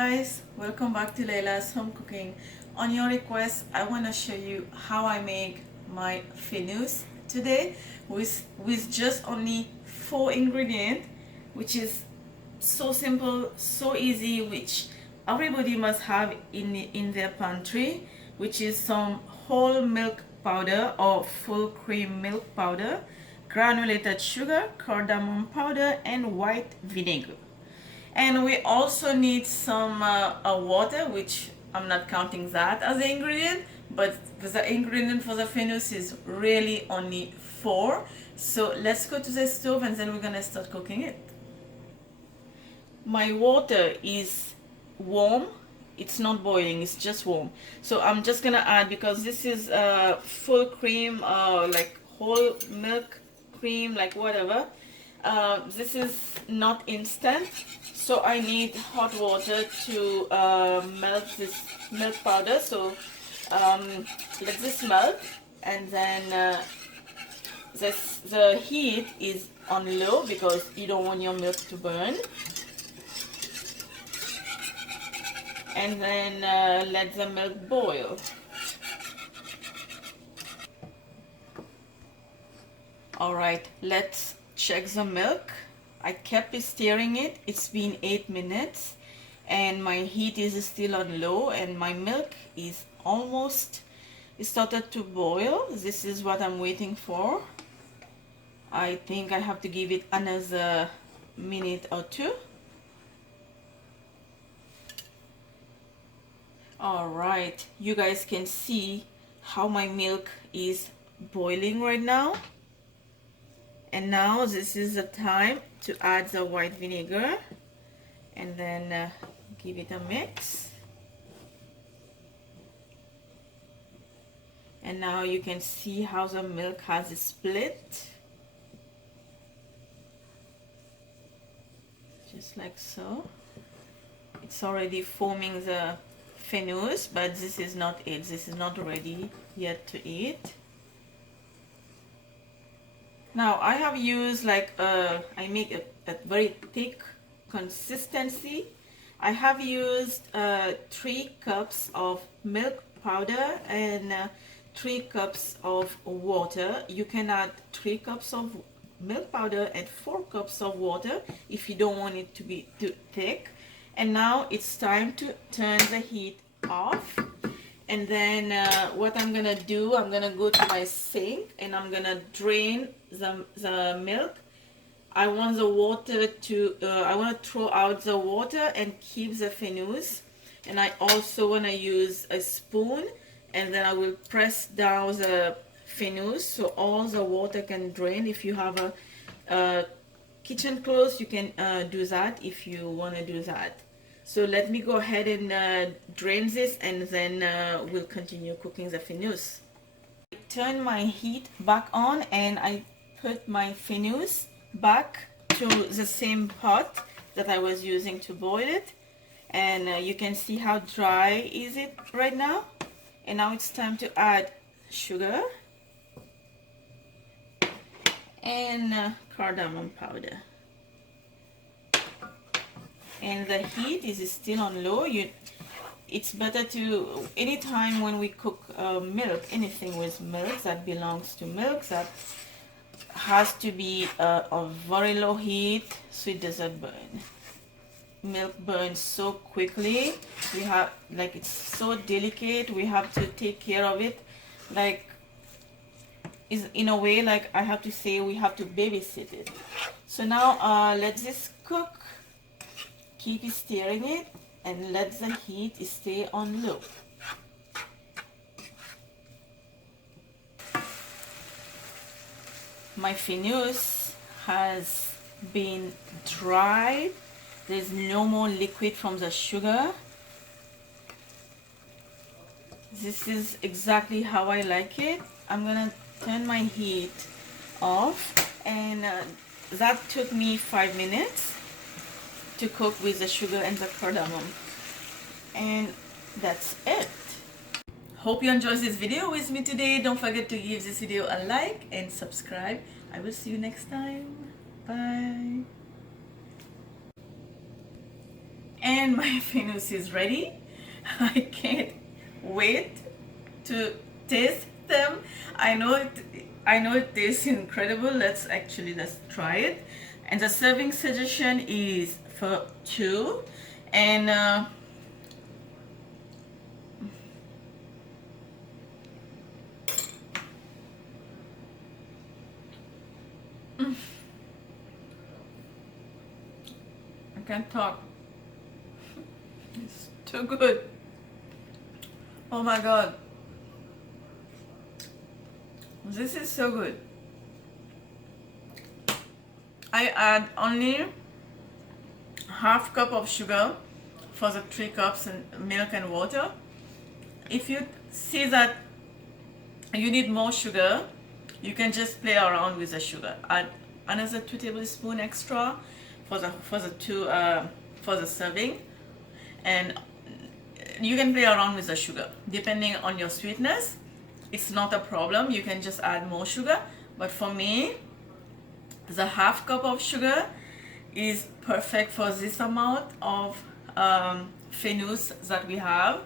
guys, welcome back to Laila's Home Cooking. On your request, I want to show you how I make my fenousse today with just only 4 ingredients, which is so simple, so easy, which everybody must have in their pantry, which is some whole milk powder or full cream milk powder, granulated sugar, cardamom powder, and white vinegar. And we also need some water, which I'm not counting that as an ingredient, but the ingredient for the fenousse is really only 4. So let's go to the stove and then we're gonna start cooking it. My water is warm. It's not boiling, it's just warm. So I'm just gonna add, because this is full cream, like whole milk cream, like whatever. This is not instant, so I need hot water to melt this milk powder. So let this melt, and then the heat is on low because you don't want your milk to burn. And then let the milk boil. Alright, let's check the milk. I kept stirring it. It's been 8 minutes and my heat is still on low, and my milk is almost started to boil. This is what I'm waiting for. I think I have to give it another minute or 2. Alright, you guys can see how my milk is boiling right now. And now this is the time to add the white vinegar, and then give it a mix. And now you can see how the milk has split, just like so. It's already forming the fenousse, but this is not it. This is not ready yet to eat. Now I have used I make a very thick consistency. I have used 3 cups of milk powder and 3 cups of water. You can add 3 cups of milk powder and 4 cups of water if you don't want it to be too thick. And now it's time to turn the heat off. And then what I'm gonna do, I'm gonna go to my sink and I'm gonna drain the milk. I want the water to, I want to throw out the water and keep the fenousse. And I also want to use a spoon, and then I will press down the fenousse so all the water can drain. If you have a kitchen close, you can do that if you want to do that. So let me go ahead and drain this, and then we'll continue cooking the fenousse. I turn my heat back on and I put my fenousse back to the same pot that I was using to boil it. And you can see how dry is it right now. And now it's time to add sugar and cardamom powder. And the heat is still on low. It's better to, anytime when we cook milk, anything with milk that belongs to milk, that has to be a very low heat so it doesn't burn. Milk burns so quickly. We have, like, it's so delicate, we have to take care of it. Like, is in a way, like, I have to say, we have to babysit it. So now let this cook. Keep stirring it and let the heat stay on low. My fenousse has been dried. There's no more liquid from the sugar. This is exactly how I like it. I'm gonna turn my heat off, and that took me 5 minutes to cook with the sugar and the cardamom, and that's it. Hope you enjoyed this video with me today. Don't forget to give this video a like and subscribe. I will see you next time. Bye. And my fenousse is ready. I can't wait to taste them. I know it tastes incredible. Let's try it. And the serving suggestion is for 2. And I can't talk. It's too good. Oh my god. This is so good. I add only half cup of sugar for the 3 cups and milk and water. If you see that you need more sugar, you can just play around with the sugar. Add another 2 tablespoons extra for the serving, and you can play around with the sugar depending on your sweetness. It's not a problem. You can just add more sugar, but for me, the half cup of sugar is perfect for this amount of fenousse that we have.